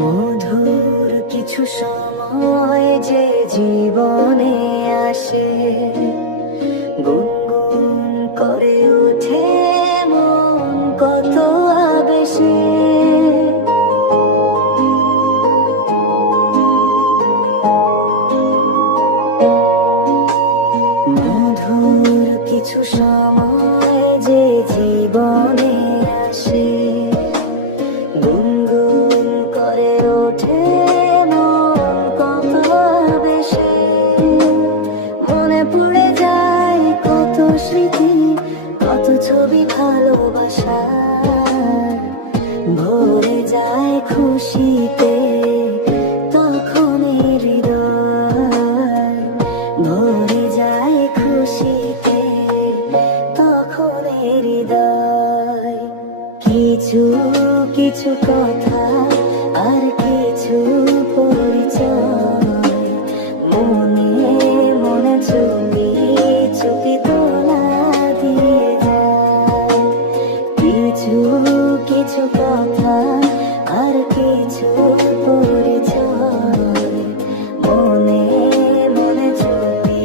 মধুর কিছু সময় যে জীবনে আসে, গুনগুন করে ওঠে মন কত আবেশে। মধুর কিছু সময় যে জীবনে আসে, গুনগুন করে ওঠে মন কত বেশি। মনে পড়ে যায় কত স্মৃতি, কত ছবি ভালোবাসার। ভরে যায় খুশিতে তখন হৃদয়, ভরে যায় খুশিতে তখন হৃদয়। কিছু কিছু কথা আর কিছু পরিচয়, মনে মনে চুপি চুপি তোলা দিয়ে যায়। কিছু কিছু কথা আর কিছু পরিচয়, মনে মনে চুপি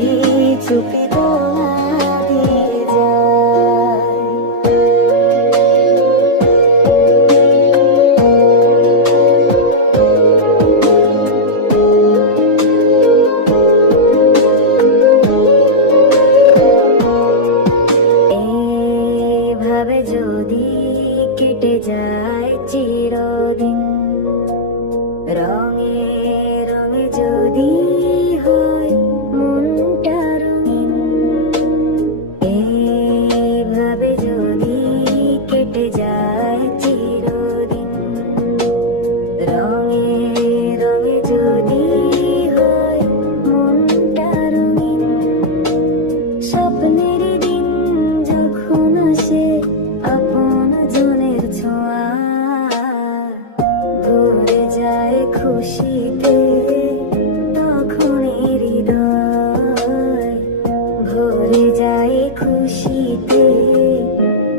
চুপি তোলা দিয়ে যায়। এভাবে যদি কেটে যায় চিরদিন, রঙে রঙে যদি হয় মনটা রঙিন। এভাবে যদি কেটে যায় চিরদিন, রঙে রঙে যদি হয় মনটা রঙিন। স্বপ্নের দিন যখন আসে আপন জনের ছোঁয়া, ভরে যায় খুশিতে তখন হৃদয়, ভরে যায় খুশিতে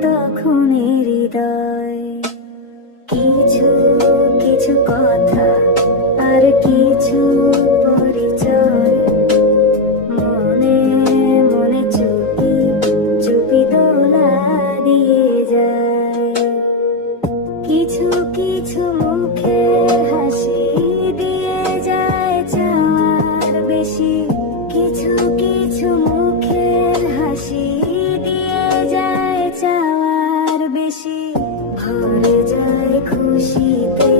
তখন হৃদয়। কিছু কিছু কথা আর কিছু পরিচয়, মনে মনে চুপি চুপি দোলা দিয়ে যায়। কিছু কিছু মুখের হাসি দিয়ে যায় চাওয়ার বেশি, কিছু কিছু মুখের হাসি দিয়ে যায় চাওয়ার বেশি। ভরে যায় খুশিতে